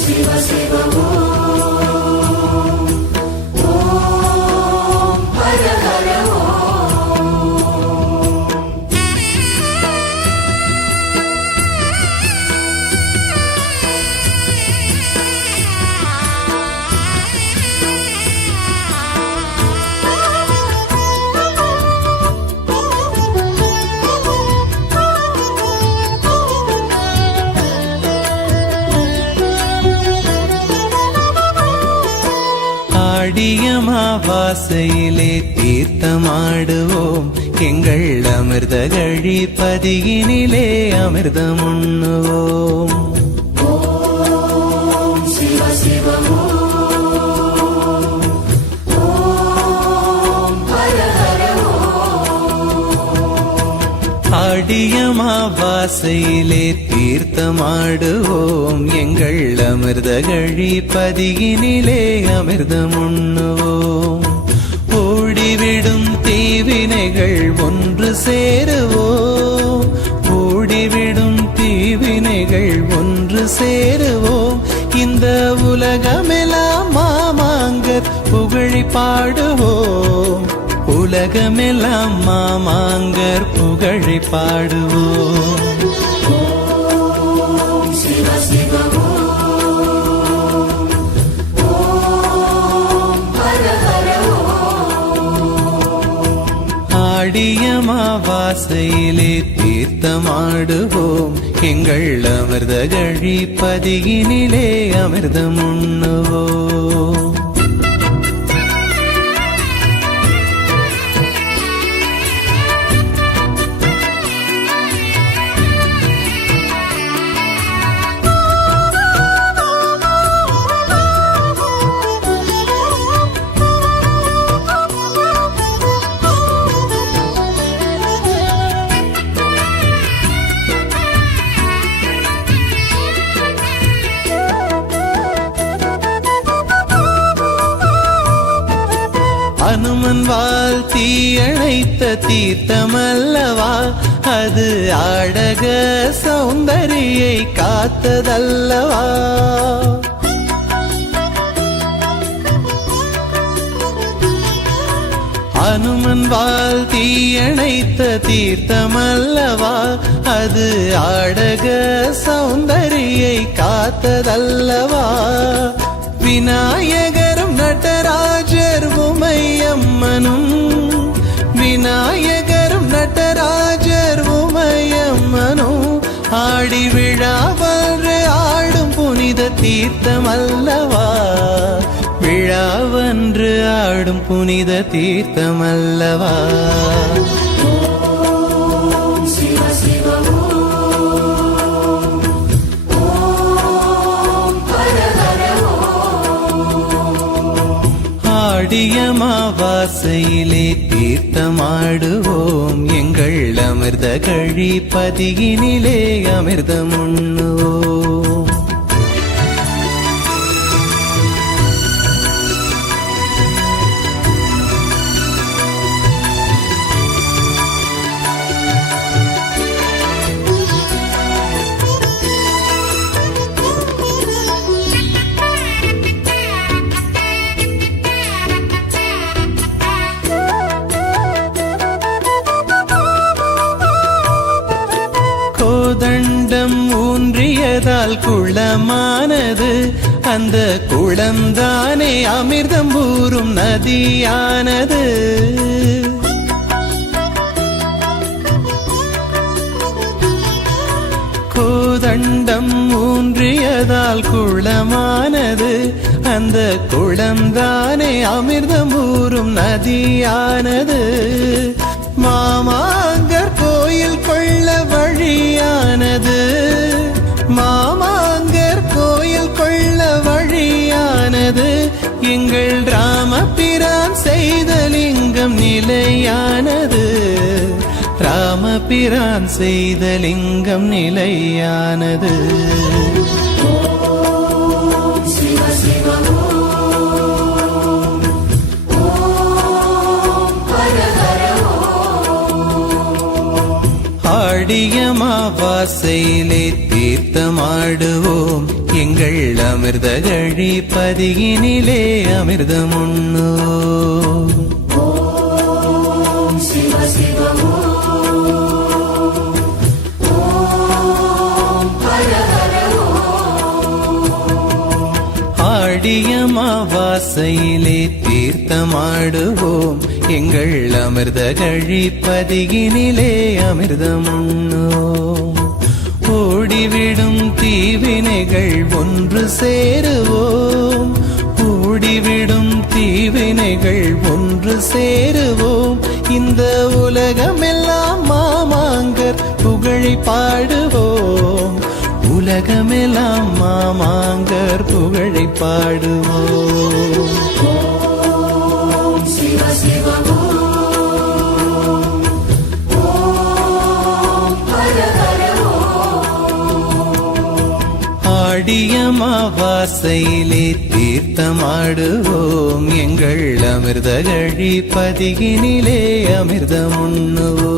சிவ சிவ ஓம் ஓம் ஹர ஹர அடியமாவாசையிலே தீர்த்தமாடுவோம் எங்கள் அமிர்த கழிப்பதியினிலே அமிர்தம் உண்ணுவோம். ஓம் சிவ சிவ ஓம் ஹர ஹர அடியமாவாசையிலே தீர்த்தமாடுவோம் எங்கள் அமிர்த கழிப்பதியினிலே அமிர்தம் உண்ணுவோம். ஓடிவிடும் தீவினைகள் ஒன்று சேருவோம், ஓடிவிடும் தீவினைகள் ஒன்று சேருவோம். இந்த உலகமெல்லாம் மாமாங்கர் புகழி பாடுவோம், உலகமெல்லாம் மாமாங்கர் புகழி பாடுவோம். ஓம் சிவ சிவ ஓம் ஹர ஹர ஆடியமாவாசையிலே தீர்த்தமாடுவோம் எங்கள் அமிர்த கழிப்பதியினிலே அமிர்தம் உண்ணுவோம். அனுமன் வால் தீயணைத்த தீர்த்தமல்லவா அது, ஆடக சௌந்தரியை காத்ததல்லவா. அனுமன் வால் தீயணைத்த தீர்த்தமல்லவா அது, ஆடக சௌந்தரியை காத்ததல்லவா. விநாயகரும் நடராஜர் உமையம்மனும், விநாயகரும் நடராஜர் உமையம்மனும் ஆடி விழாவன்று ஆடும் புனித தீர்த்தம் அல்லவா, விழாவன்று ஆடும் புனித தீர்த்தம் அல்லவா. ஓம் சிவ சிவ ஓம் ஹர ஹர ஆடியமாவாசையிலே தீர்த்தமாடுவோம் எங்கள் அமிர்த கழிப்பதியினிலே அமிர்தம் உண்ணுவோம். கோதண்டம் ஊன்றியதால் குளமானது, அந்த குளம்தானே அமிர்தம் ஊறும் நதியானது. கோதண்டம் ஊன்றியதால் குளமானது, அந்த குளம்தானே அமிர்தம் ஊறும் நதியானது. மாமாங்கர் கோயில் கொள்ள வழியானது, மாமாங்கர் கோயில் கொள்ள வழியானது. எங்கள் ராமபிரான் செய்த லிங்கம் நிலையானது, ராமபிரான் செய்த லிங்கம் நிலையானது. ஓம் சிவ சிவ ஓம் ஹர ஹர ஆடியமா அமாவாசையிலே தீர்த்தமாடுவோம் எங்கள் அமிர்த கழிப்பதியினிலே அமிர்தமுண்ணுவோம். ஓம் சிவ சிவ ஓம் ஹர ஹர ஆடிய அமாவாசையிலே தீர்த்தமாடுவோம் எங்கள் அமிர்த கழிப்பதியினிலே அமிர்தமுண்ணுவோம். ஓடிவிடும் தீவினைகள் ஒன்று சேருவோம், ஓடிவிடும் தீவினைகள் ஒன்று சேருவோம். இந்த உலகமெல்லாம் மாமாங்கர் புகழை பாடுவோம், உலகமெல்லாம் மாமாங்கர் புகழை பாடுவோம். ஓம் சிவ சிவ ஓம் ஹர ஹர ஆடிய அமாவாசையிலே தீர்த்தமாடுவோம் எங்கள் அமிர்த கழிப்பதியினிலே அமிர்தமுண்ணுவோம்.